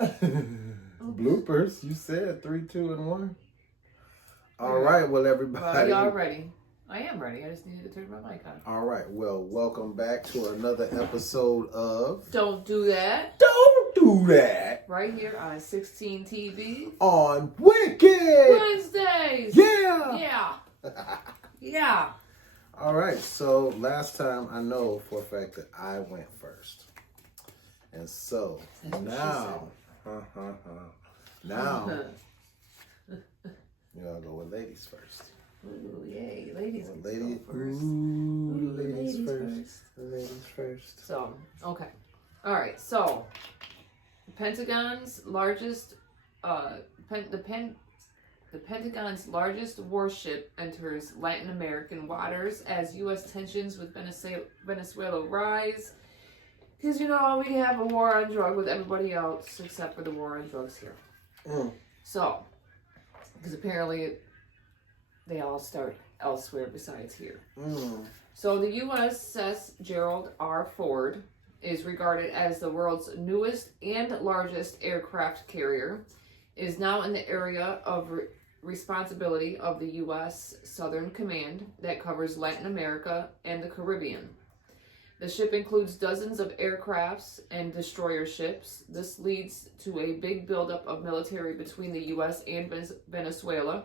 Bloopers. You said 3, 2, and 1. All right. Well, everybody. Y'all ready? I am ready. I just needed to turn my mic on. All right. Well, welcome back to another episode of Don't Do That. Don't Do That. Right here on 16 TV. On Wicked Wednesdays. Yeah. Yeah. All right. So last time I know for a fact that I went first. And so now, now, you gotta go with ladies first. Ooh, yay. Ladies first. Ladies first. Ladies first. So, okay. All right. So, the Pentagon's largest, the Pentagon's largest warship enters Latin American waters as U.S. tensions with Venezuela rise. Because, you know, we have a war on drugs with everybody else except for the war on drugs here. So, because apparently they all start elsewhere besides here. So the USS Gerald R. Ford is regarded as the world's newest and largest aircraft carrier, is now in the area of responsibility of the U.S. Southern Command that covers Latin America and the Caribbean. The ship includes dozens of aircrafts and destroyer ships. This leads to a big buildup of military between the U.S. and Venezuela.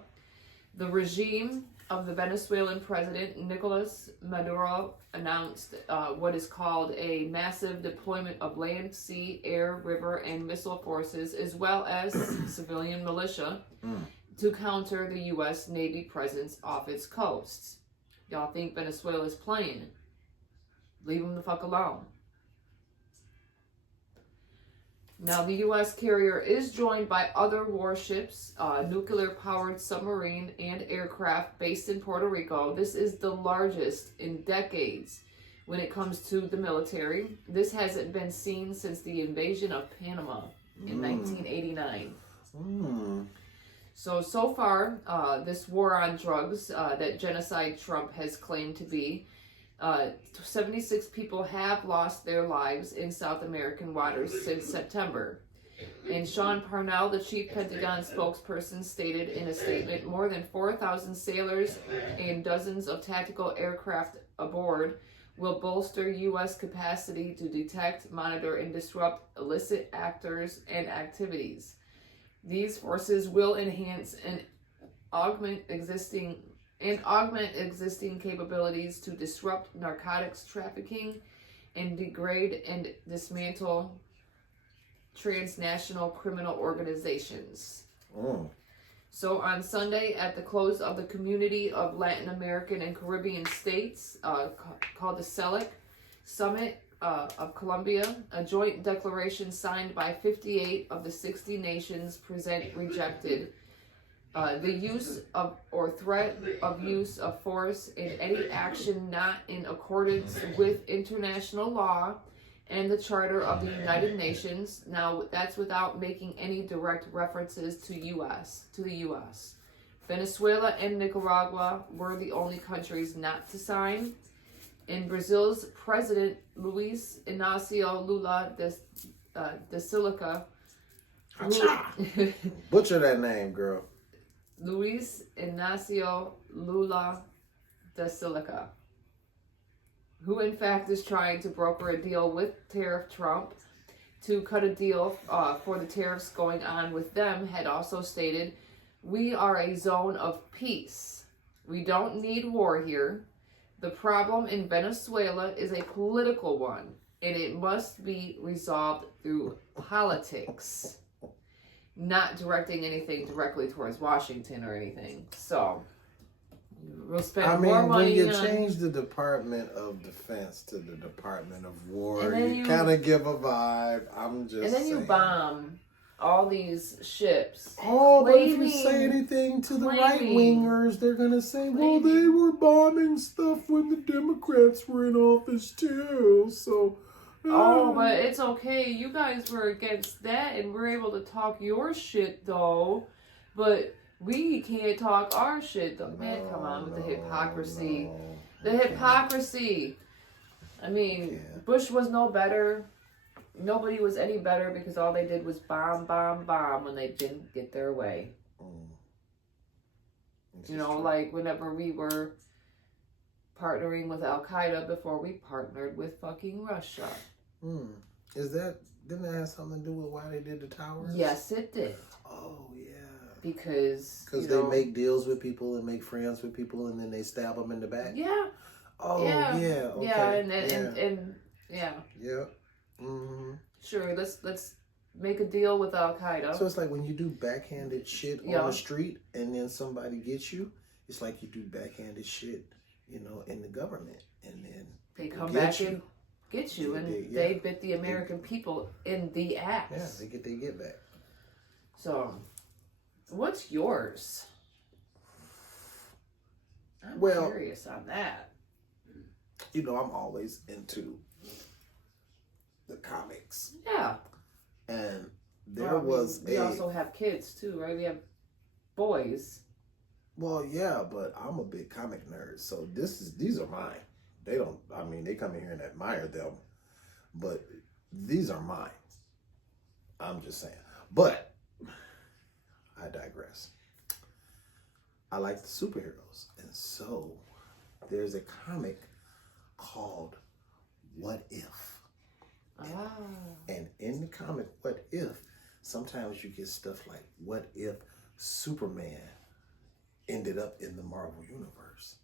The regime of the Venezuelan president, Nicolas Maduro, announced what is called a massive deployment of land, sea, air, river, and missile forces, as well as civilian militia, to counter the U.S. Navy presence off its coasts. Y'all think Venezuela's playing? Leave them the fuck alone. Now, the U.S. carrier is joined by other warships, nuclear-powered submarine and aircraft based in Puerto Rico. This is the largest in decades when it comes to the military. This hasn't been seen since the invasion of Panama in 1989. So far, this war on drugs that genocide Trump has claimed to be, 76 people have lost their lives in South American waters since September. And Sean Parnell, the chief Pentagon spokesperson, stated in a statement, more than 4,000 sailors and dozens of tactical aircraft aboard will bolster U.S. capacity to detect, monitor, and disrupt illicit actors and activities. These forces will enhance and augment existing capabilities to disrupt narcotics trafficking and degrade and dismantle transnational criminal organizations. So on Sunday, at the close of the Community of Latin American and Caribbean States, called the CELAC Summit of Colombia, a joint declaration signed by 58 of the 60 nations rejected the use of or threat of use of force in any action not in accordance with international law and the Charter of the United Nations. Now, that's without making any direct references to the U.S. Venezuela and Nicaragua were the only countries not to sign. And Brazil's President Luis Inácio Lula da Silva, butcher that name, girl. Luis Inácio Lula da Silva, who in fact is trying to broker a deal with Tariff Trump to cut a deal for the tariffs going on with them, had also stated, "We are a zone of peace. We don't need war here. The problem in Venezuela is a political one, and it must be resolved through politics." Not directing anything directly towards Washington or anything. So, we'll spend more money when you change the Department of Defense to the Department of War, you kind of give a vibe. I'm just And then you bomb all these ships. Oh, but if you say anything to the right-wingers, they're going to say, well, they were bombing stuff when the Democrats were in office, too, so... Oh, but it's okay. You guys were against that, and we're able to talk your shit, though. But we can't talk our shit, though. Man, come on with the hypocrisy. The hypocrisy. I mean, Bush was no better. nobody was any better because all they did was bomb, bomb, bomb when they didn't get their way. You know, like whenever we were partnering with Al Qaeda before we partnered with fucking Russia. Didn't that have something to do with why they did the towers? Yes, it did. Oh, yeah. Because they make deals with people and make friends with people and then they stab them in the back? Yeah. Oh, yeah. Okay. Yeah, and yeah. Yeah. Mm-hmm. Sure, let's make a deal with Al Qaeda. So it's like when you do backhanded shit on the street and then somebody gets you, it's like you do backhanded shit, you know, in the government. And then they come back and get you. And they bit the American people in the ass. Yeah, they get back. So, what's yours? I'm curious on that. You know, I'm always into the comics. Yeah. And we also have kids too, right? We have boys. Well, yeah, but I'm a big comic nerd, so these are mine. They come in here and admire them, but these are mine. I'm just saying. But I digress. I like the superheroes, and so there's a comic called What If? And in the comic What If, sometimes you get stuff like, what if Superman ended up in the Marvel Universe?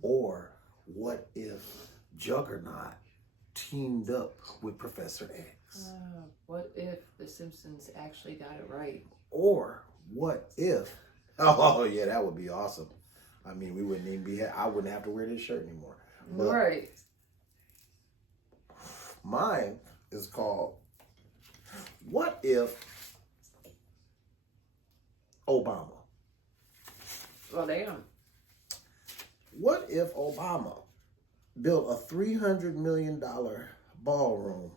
Or what if Juggernaut teamed up with Professor X? What if The Simpsons actually got it right? Or what if, oh yeah, that would be awesome. I mean, we wouldn't even I wouldn't have to wear this shirt anymore. But right. Mine is called, What If Obama? Well, damn. What if Obama built a $300 million ballroom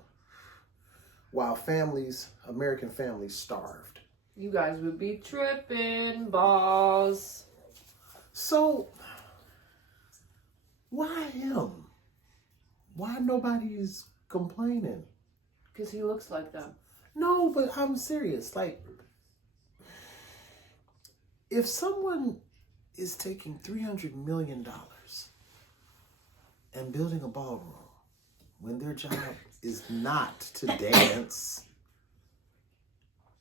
while American families starved? You guys would be tripping balls. So, why him? Why nobody is complaining? Because he looks like them. No, but I'm serious. Like, if someone is taking $300 million and building a ballroom when their job is not to dance,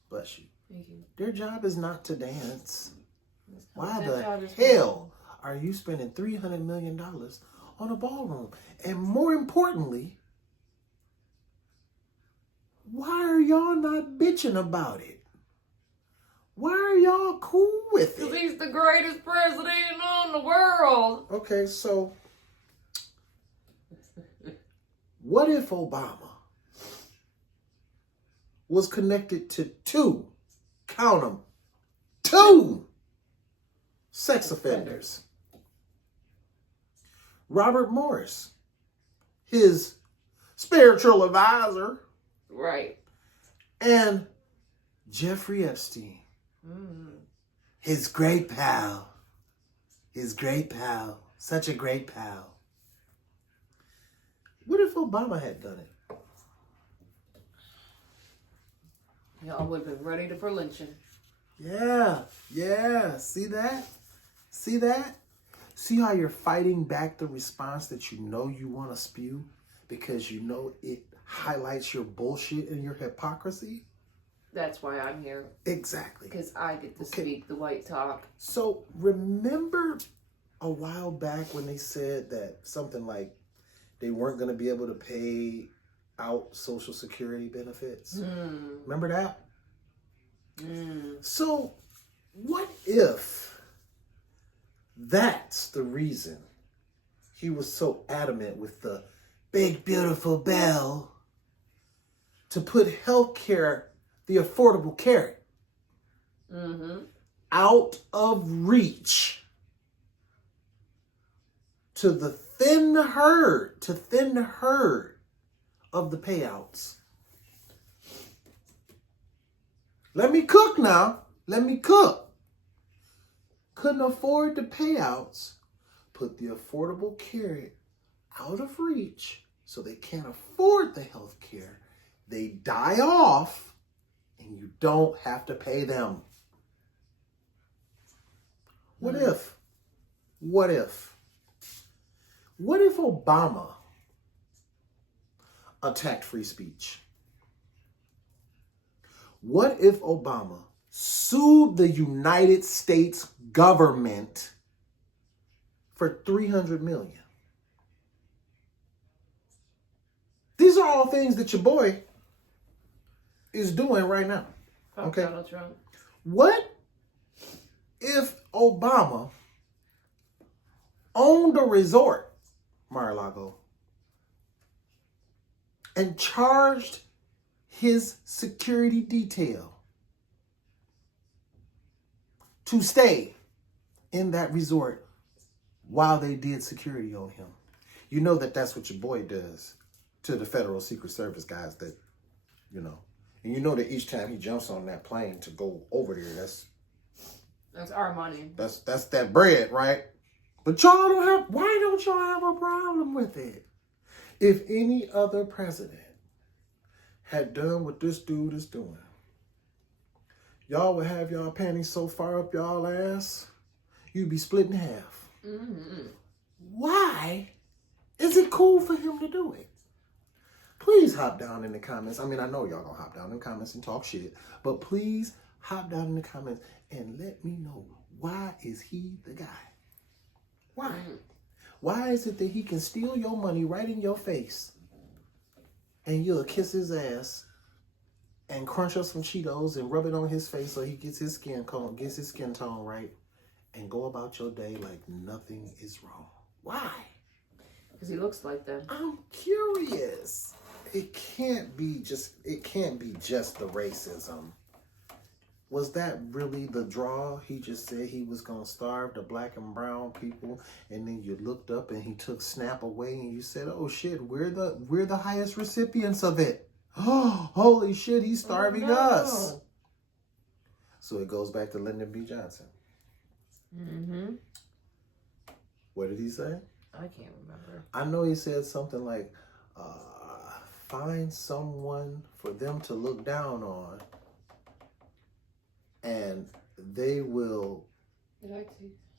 bless you. Thank you. Their job is not to dance. Why Their the hell are you spending $300 million on a ballroom? And more importantly, why are y'all not bitching about it? Why are y'all cool with it? Because he's the greatest president in the world. Okay, so what if Obama was connected to two, count them, two sex offenders? Robert Morris, his spiritual advisor. Right. And Jeffrey Epstein, his great pal. Such a great pal. What if Obama had done it? Y'all would have been ready for lynching. Yeah. See that? See how you're fighting back the response that you know you want to spew because you know it highlights your bullshit and your hypocrisy? That's why I'm here. Exactly. Because I get to speak the white talk. So remember a while back when they said that something like they weren't going to be able to pay out Social Security benefits? Remember that? So what if that's the reason he was so adamant with the big beautiful bill to put health care, the Affordable Care, out of reach to the thin herd of the payouts? Let me cook now. Couldn't afford the payouts. Put the Affordable Care out of reach so they can't afford the health care They die off and you don't have to pay them. What if Obama attacked free speech? What if Obama sued the United States government for $300 million? These are all things that your boy is doing right now. Okay. Donald Trump. What if Obama owned a resort, Mar-a-Lago, and charged his security detail to stay in that resort while they did security on him? You know that's what your boy does to the federal Secret Service guys that, and you know that each time he jumps on that plane to go over there, that's our money. That's that bread, right? But why don't y'all have a problem with it? If any other president had done what this dude is doing, y'all would have y'all panties so far up y'all ass, you'd be split in half. Mm-hmm. Why is it cool for him to do it? Please hop down in the comments. I mean, I know y'all gonna hop down in the comments and talk shit, but please hop down in the comments and let me know, why is he the guy? Why? Why is it that he can steal your money right in your face and you'll kiss his ass and crunch up some Cheetos and rub it on his face so he gets his skin tone right and go about your day like nothing is wrong? Why? Because he looks like them. I'm curious. It can't be just the racism. Was that really the draw? He just said he was going to starve the black and brown people, and then you looked up and he took SNAP away and you said, oh shit, we're the highest recipients of it. Oh, holy shit, he's starving us. So it goes back to Lyndon B. Johnson. Mm-hmm. What did he say? I can't remember. I know he said something like, find someone for them to look down on, and they will.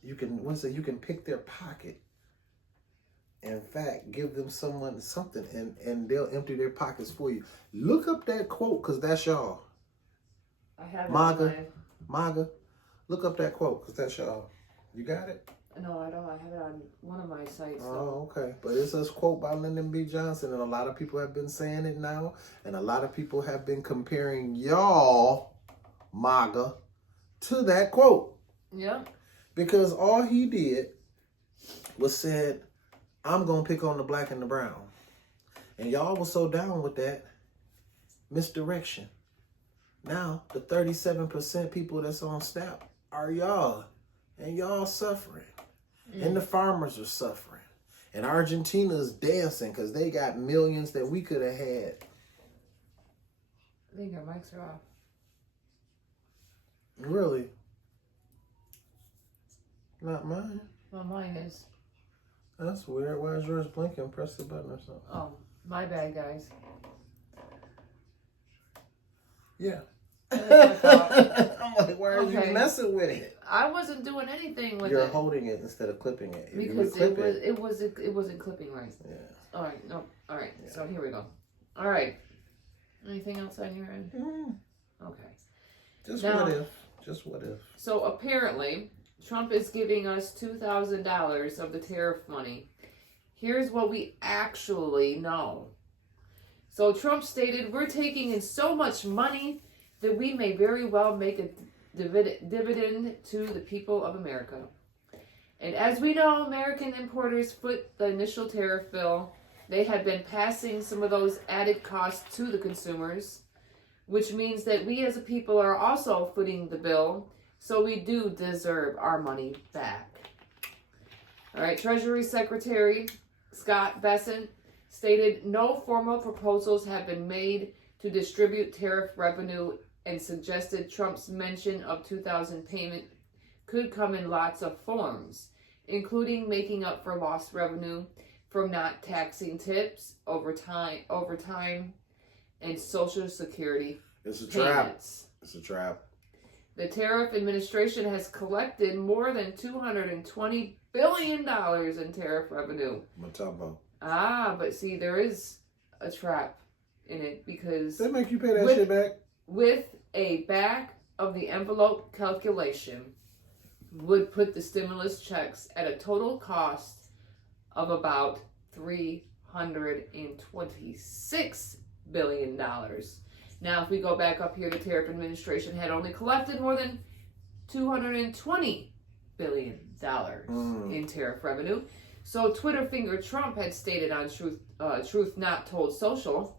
You can pick their pocket. In fact, give them something, and they'll empty their pockets for you. Look up that quote, because that's y'all. I have MAGA. Look up that quote, because that's y'all. You got it? No, I don't. I have it on one of my sites. Oh, okay. But it's a quote by Lyndon B. Johnson, and a lot of people have been saying it now, and a lot of people have been comparing y'all, MAGA, to that quote. Yeah. Because all he did was said, I'm going to pick on the black and the brown. And y'all was so down with that misdirection. Now, the 37% people that's on SNAP are y'all, and y'all suffering. And the farmers are suffering. And Argentina is dancing because they got millions that we could have had. I think our mics are off. Really? Not mine. Well, mine is. That's weird. Why is yours blinking? Press the button or something. Oh, my bad, guys. Yeah. I'm like, why are you messing with it? I wasn't doing anything with it. You're holding it instead of clipping it. If because it wasn't clipping right. Yeah. All right. No. All right. Yeah. So here we go. All right. Anything else on your end? Okay. Just what if. So apparently, Trump is giving us $2,000 of the tariff money. Here's what we actually know. So Trump stated, we're taking in so much money that we may very well make a dividend to the people of America. And as we know, American importers foot the initial tariff bill. They have been passing some of those added costs to the consumers, which means that we as a people are also footing the bill, so we do deserve our money back. All right, Treasury Secretary Scott Bessent stated no formal proposals have been made to distribute tariff revenue and suggested Trump's mention of 2,000 payment could come in lots of forms, including making up for lost revenue from not taxing tips, overtime, and Social Security It's a trap. payments. It's a trap. The tariff administration has collected more than $220 billion in tariff revenue. Matabo. But see, there is a trap in it because They make you pay that shit back. with a back of the envelope calculation would put the stimulus checks at a total cost of about $326 billion. Now, if we go back up here, the tariff administration had only collected more than $220 billion in tariff revenue. So Twitter finger Trump had stated on Truth Not Told Social,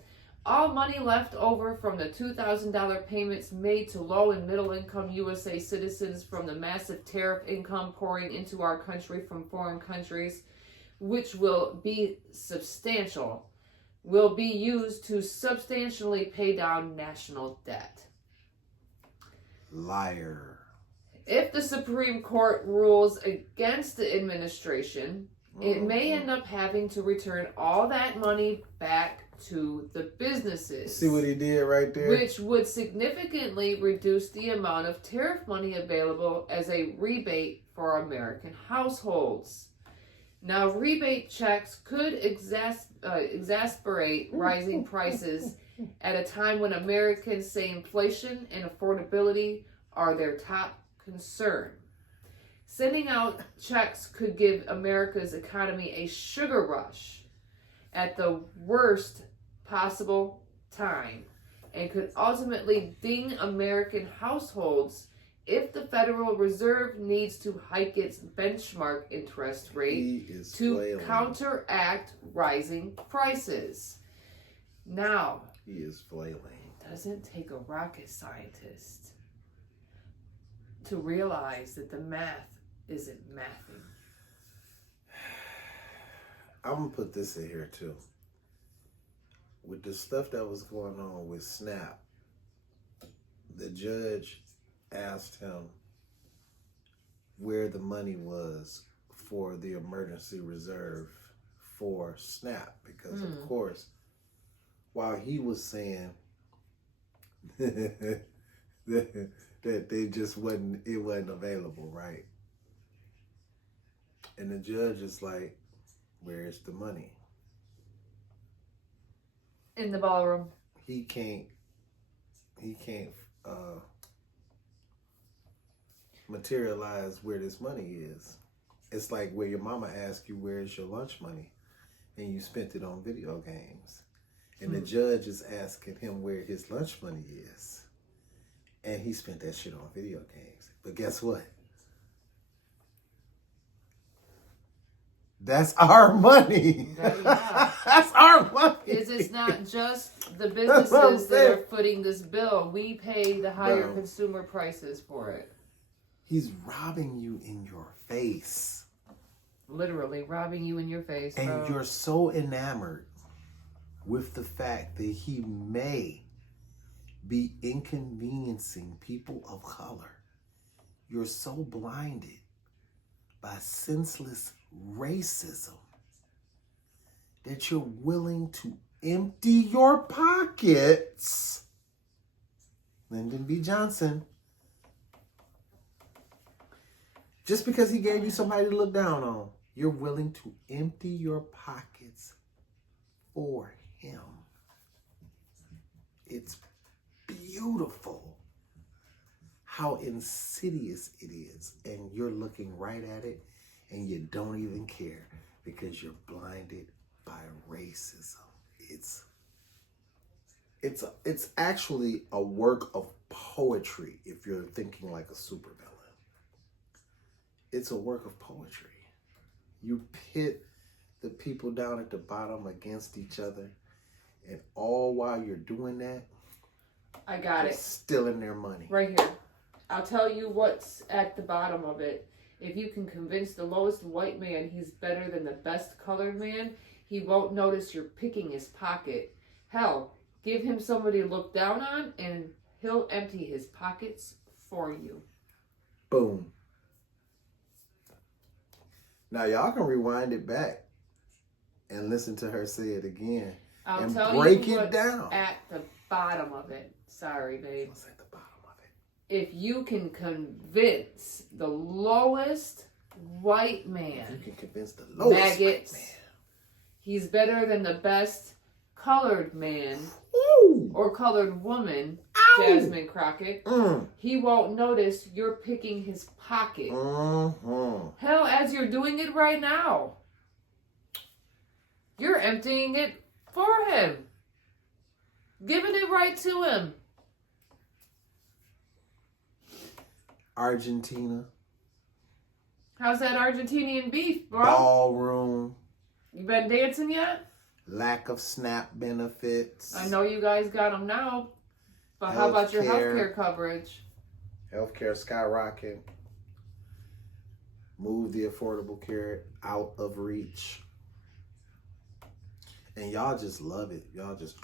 all money left over from the $2,000 payments made to low and middle income USA citizens from the massive tariff income pouring into our country from foreign countries, which will be substantial, will be used to substantially pay down national debt. Liar. If the Supreme Court rules against the administration, it may end up having to return all that money back to the businesses. See what he did right there? Which would significantly reduce the amount of tariff money available as a rebate for American households. Now, rebate checks could exacerbate rising prices at a time when Americans say inflation and affordability are their top concern. Sending out checks could give America's economy a sugar rush at the worst possible time and could ultimately ding American households if the Federal Reserve needs to hike its benchmark interest rate to counteract rising prices. Now, he is flailing. It doesn't take a rocket scientist to realize that the math isn't mathing. I'm going to put this in here too. With the stuff that was going on with SNAP, the judge asked him where the money was for the emergency reserve for SNAP. Because, of course, while he was saying that they just it wasn't available, right? And the judge is like, where's the money? In the ballroom. He can't materialize where this money is. It's like where your mama asks you, where's your lunch money? And you spent it on video games. And the judge is asking him where his lunch money is. And he spent that shit on video games. But guess what? That's our money. That's our money. It's not just the businesses that are footing this bill. We pay the higher consumer prices for it. He's robbing you in your face. Literally robbing you in your face, bro. And you're so enamored with the fact that he may be inconveniencing people of color. You're so blinded by senseless racism that you're willing to empty your pockets. Lyndon B. Johnson. Just because he gave you somebody to look down on, you're willing to empty your pockets for him. It's beautiful how insidious it is, and you're looking right at it and you don't even care because you're blinded by racism. It's actually a work of poetry if you're thinking like a supervillain. It's a work of poetry. You pit the people down at the bottom against each other, and all while you're doing that, I got it. Stealing their money. Right here. I'll tell you what's at the bottom of it. If you can convince the lowest white man he's better than the best colored man, he won't notice you're picking his pocket. Hell, give him somebody to look down on, and he'll empty his pockets for you. Boom. Now, y'all can rewind it back and listen to her say it again. I'll and tell break you it what's down. at the bottom of it. Sorry, babe. What's at the bottom of it? If you can convince the lowest white man, If you can convince the lowest maggots, white man. He's better than the best colored man Ooh. or colored woman, Ow. Jasmine Crockett. Mm. He won't notice you're picking his pocket. Mm-hmm. Hell, as you're doing it right now. You're emptying it for him. Giving it right to him. Argentina. How's that Argentinian beef, bro? Ballroom. You been dancing yet? Lack of SNAP benefits. I know you guys got them now. But how about your healthcare coverage? Healthcare skyrocketing. Move the Affordable Care out of reach. And y'all just love it. Y'all just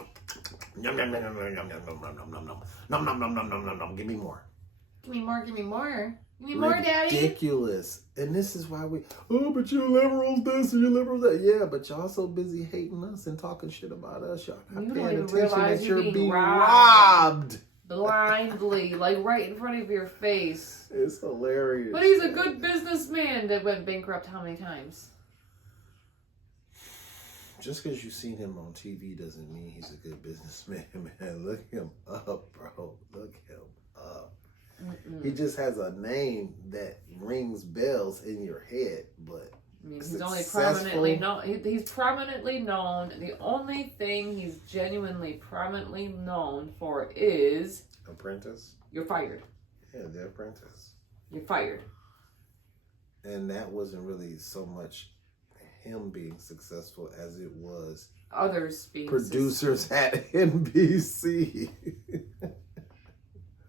yum yum yum yum yum yum yum yum yum yum yum nom nom nom nom nom nom nom. Give me more. Give me more, give me more. Give me more, Daddy. Ridiculous. And this is why but you liberals this and you liberals that. Yeah, but y'all so busy hating us and talking shit about us. Y'all not You don't paying even attention realize that you're you're being being robbed. robbed. Blindly, like right in front of your face. It's hilarious. But he's a good businessman that went bankrupt how many times? Just because you've seen him on TV doesn't mean he's a good businessman, man. Look him up, bro. Look him up. He just has a name that rings bells in your head, but I mean, he's only prominently known. He's prominently known. The only thing he's genuinely prominently known for is Apprentice. You're fired. Yeah, The Apprentice. You're fired. And that wasn't really so much him being successful as it was others being producers at NBC.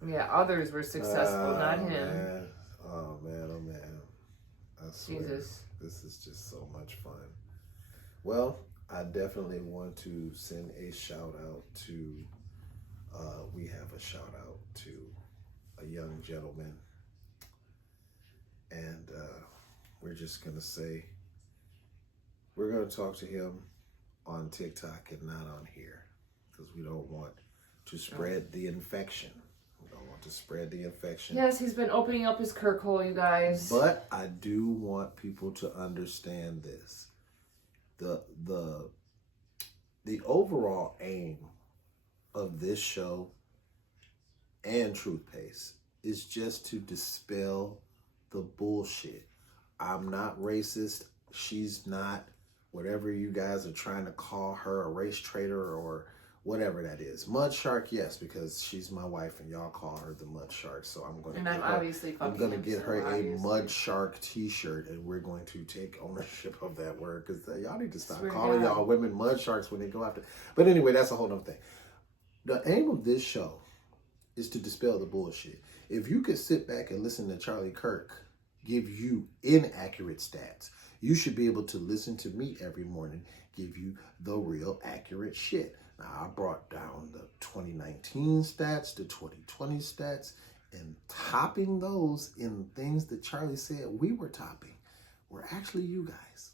Yeah, others were successful, not him. Man. Oh man. I swear, Jesus. This is just so much fun. Well, I definitely want to send a shout out to, we have a shout out to a young gentleman. And we're just going to say, we're going to talk to him on TikTok and not on here because we don't want to spread the infection. We don't want to spread the infection. Yes, he's been opening up his Kirk hole, you guys. But I do want people to understand this. The overall aim of this show and Truth Paste is just to dispel the bullshit. I'm not racist. She's not. Whatever you guys are trying to call her, a race traitor or whatever that is. Mud shark, yes, because she's my wife and y'all call her the mud shark. So I'm going to get her a mud shark t-shirt and we're going to take ownership of that word because y'all need to stop calling y'all women mud sharks when they go after. But anyway, that's a whole nother thing. The aim of this show is to dispel the bullshit. If you could sit back and listen to Charlie Kirk give you inaccurate stats, you should be able to listen to me every morning, give you the real accurate shit. Now, I brought down the 2019 stats, the 2020 stats, and topping those in things that Charlie said we were topping were actually you guys.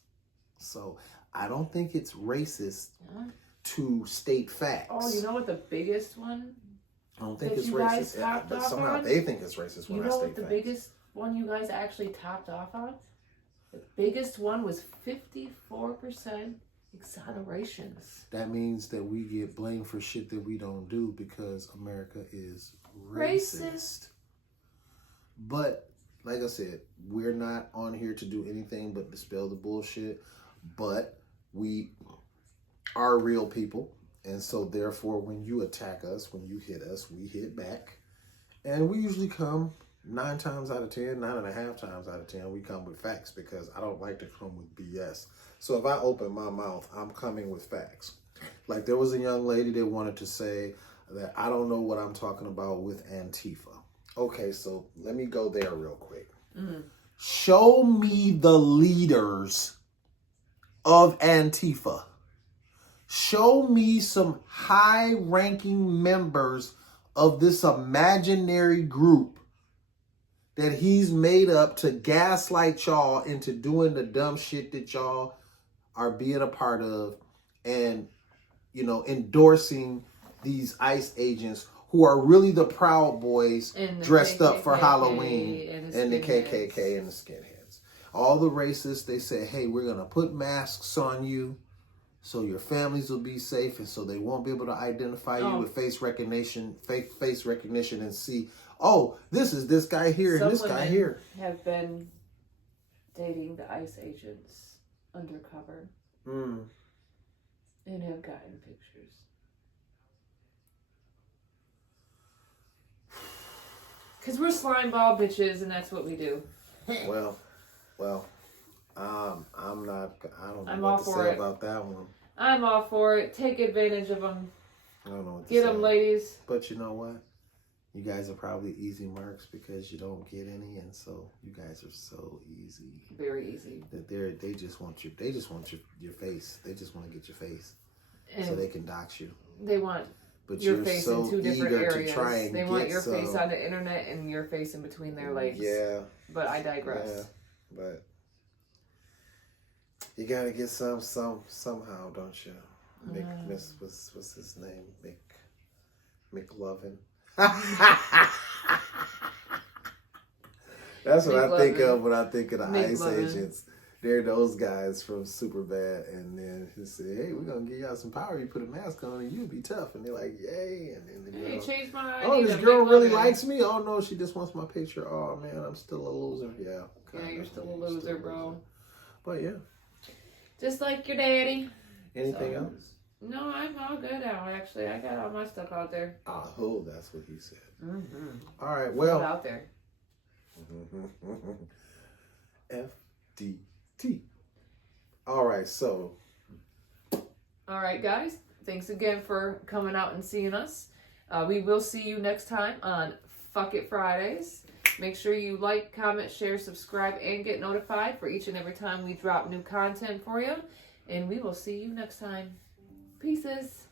So I don't think it's racist to state facts. Oh, you know what the biggest one? I don't think it's racist, but somehow they think it's racist when I state facts. You know what the biggest one you guys actually topped off on? The biggest one was 54% exonerations. That means that we get blamed for shit that we don't do because America is racist. But, like I said, we're not on here to do anything but dispel the bullshit. But we are real people. And so, therefore, when you attack us, when you hit us, we hit back. And we usually come 9 times out of 10, 9.5 times out of 10, we come with facts because I don't like to come with BS. So if I open my mouth, I'm coming with facts. Like there was a young lady that wanted to say that I don't know what I'm talking about with Antifa. Okay, so let me go there real quick. Show me the leaders of Antifa. Show me some high-ranking members of this imaginary group that he's made up to gaslight y'all into doing the dumb shit that y'all are being a part of. And endorsing these ICE agents who are really the Proud Boys dressed up for Halloween, and the KKK and the skinheads. All the racists, they say, hey, we're going to put masks on you so your families will be safe and so they won't be able to identify you with face recognition and see, oh, this is this guy here and this guy here. Have been dating the ICE agents undercover and have gotten pictures. Because we're slime ball bitches, and that's what we do. Well, I don't know I'm what to say about that one. I'm all for it. Take advantage of them. I don't know what to say. Get them, ladies. But you know what? You guys are probably easy marks because you don't get any, and so you guys are so easy. Very easy. That they just want your face. They just want to get your face, and so they can dox you. They want your face in two different areas. They want your face on the internet and your face in between their legs. Yeah. But I digress. Yeah. But you gotta get somehow, don't you? What's his name? McLovin. That's what I think of when I think of the ICE agents. They're those guys from Superbad, and then he said, "Hey, we're gonna give y'all some power. You put a mask on, and you'll be tough." And they're like, "Yay!" And then the girl, hey, change my ID. oh, this girl really likes me. Oh no, she just wants my picture. Oh man, I'm still a loser. Yeah. Yeah, you're still a loser, bro. But yeah, just like your daddy. Anything else? No, I'm all good now. Actually, I got all my stuff out there. Oh, that's what he said. Mm-hmm. All right, well, out there. FDT. All right, so. All right, guys. Thanks again for coming out and seeing us. We will see you next time on Fuck It Fridays. Make sure you like, comment, share, subscribe, and get notified for each and every time we drop new content for you. And we will see you next time. Pieces.